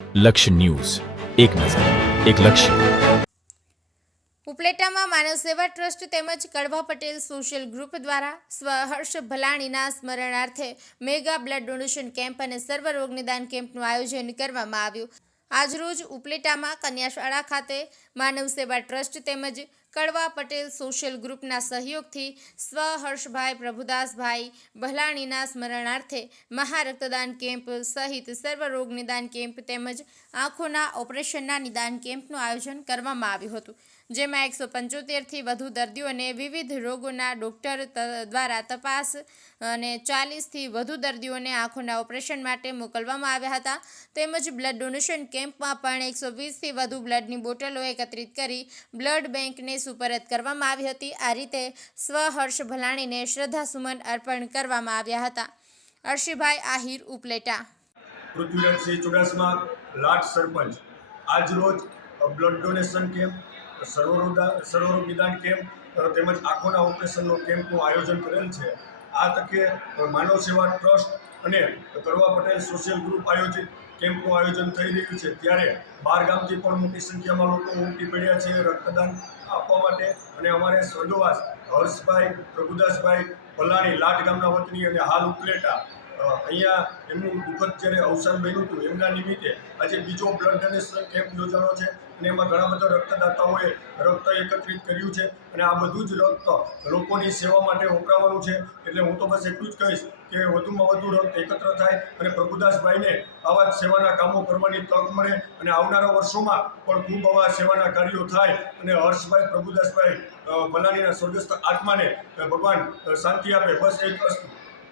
લક્ષ્ય ન્યૂઝ, એક નજર, એક લક્ષ્ય. ઉપલેટામાં માનવ સેવા ટ્રસ્ટ તેમજ કડવા પટેલ સોશિયલ ગ્રુપ દ્વારા હર્ષ ભલાણીના સ્મરણાર્થે મેગા બ્લડ ડોનેશન કેમ્પ અને સર્વ રોગ નિદાન કેમ્પનું આયોજન કરવામાં આવ્યું. આજરોજ ઉપલેટામાં કન્યાશાળા ખાતે માનવ સેવા ટ્રસ્ટ તેમજ કડવા પટેલ સોશિયલ ગ્રુપના સહયોગથી હર્ષભાઈ પ્રભુદાસભાઈ ભલાણીના સ્મરણાર્થે મહારક્તદાન કેમ્પ સહિત સર્વ રોગ નિદાન કેમ્પ તેમજ આંખોના ઓપરેશનના નિદાન કેમ્પનું આયોજન કરવામાં આવ્યું હતું, જેમાં 175થી વધુ દર્દીઓને વિવિધ રોગોના ડૉક્ટર દ્વારા તપાસ અને 40થી વધુ દર્દીઓને આંખોના ઓપરેશન માટે મોકલવામાં આવ્યા હતા. તેમજ બ્લડ ડોનેશન કેમ્પમાં પણ 120થી વધુ બ્લડની બોટલો એકત્રિત કરી બ્લડ બેંકને સુપરત કરવામાં આવી હતી. આ રીતે હર્ષ ભલાણીને શ્રદ્ધાસુમન અર્પણ કરવામાં આવ્યા હતા. અર્શીભાઈ આહિર, ઉપલેટા. પૃથ્વીરાજસિંહ ચુડાસમા, લાટ સરપંચ. આજ રોજ બ્લડ ડોનેશન કેમ્પ, સર્વરોગ નિદાન કેમ્પ તેમજ આંખોના ઓપરેશનનો કેમ્પનું આયોજન કરેલ છે. આ તકે માનવ સેવા ટ્રસ્ટ અને કડવા પટેલ સોશિયલ ગ્રુપ આયોજિત કેમ્પનું આયોજન થઈ રહ્યું છે. ત્યારે બહાર ગામથી પણ મોટી સંખ્યામાં લોકો ઉમટી પડ્યા છે રક્તદાન આપવા માટે. અને અમારે સ્વર્ગવાસ હર્ષભાઈ પ્રભુદાસભાઈ ભલાણી લાટ ગામના વતની અને હાલ ઉપલેટા અહીંયા એમનું દુઃખદ જ્યારે અવસાન બન્યું હતું, એમના નિમિત્તે આજે બીજો બ્લડ ડોનેશન કેમ્પ યોજાનો છે અને એમાં ઘણા બધા રક્તદાતાઓએ રક્ત એકત્રિત કર્યું છે અને આ બધું જ રક્ત લોકોની સેવા માટે વપરાવાનું છે. એટલે હું તો બસ એટલું જ કહીશ કે વધુમાં વધુ રક્ત એકત્ર થાય અને પ્રભુદાસભાઈને આવા જ સેવાના કામો કરવાની તક મળે અને આવનારા વર્ષોમાં પણ ખૂબ આવા સેવાના કાર્યો થાય અને હર્ષભાઈ પ્રભુદાસભાઈ ભલાણીના સ્વર્ગસ્થ આત્માને ભગવાન શાંતિ આપે. બસ એક વસ્તુ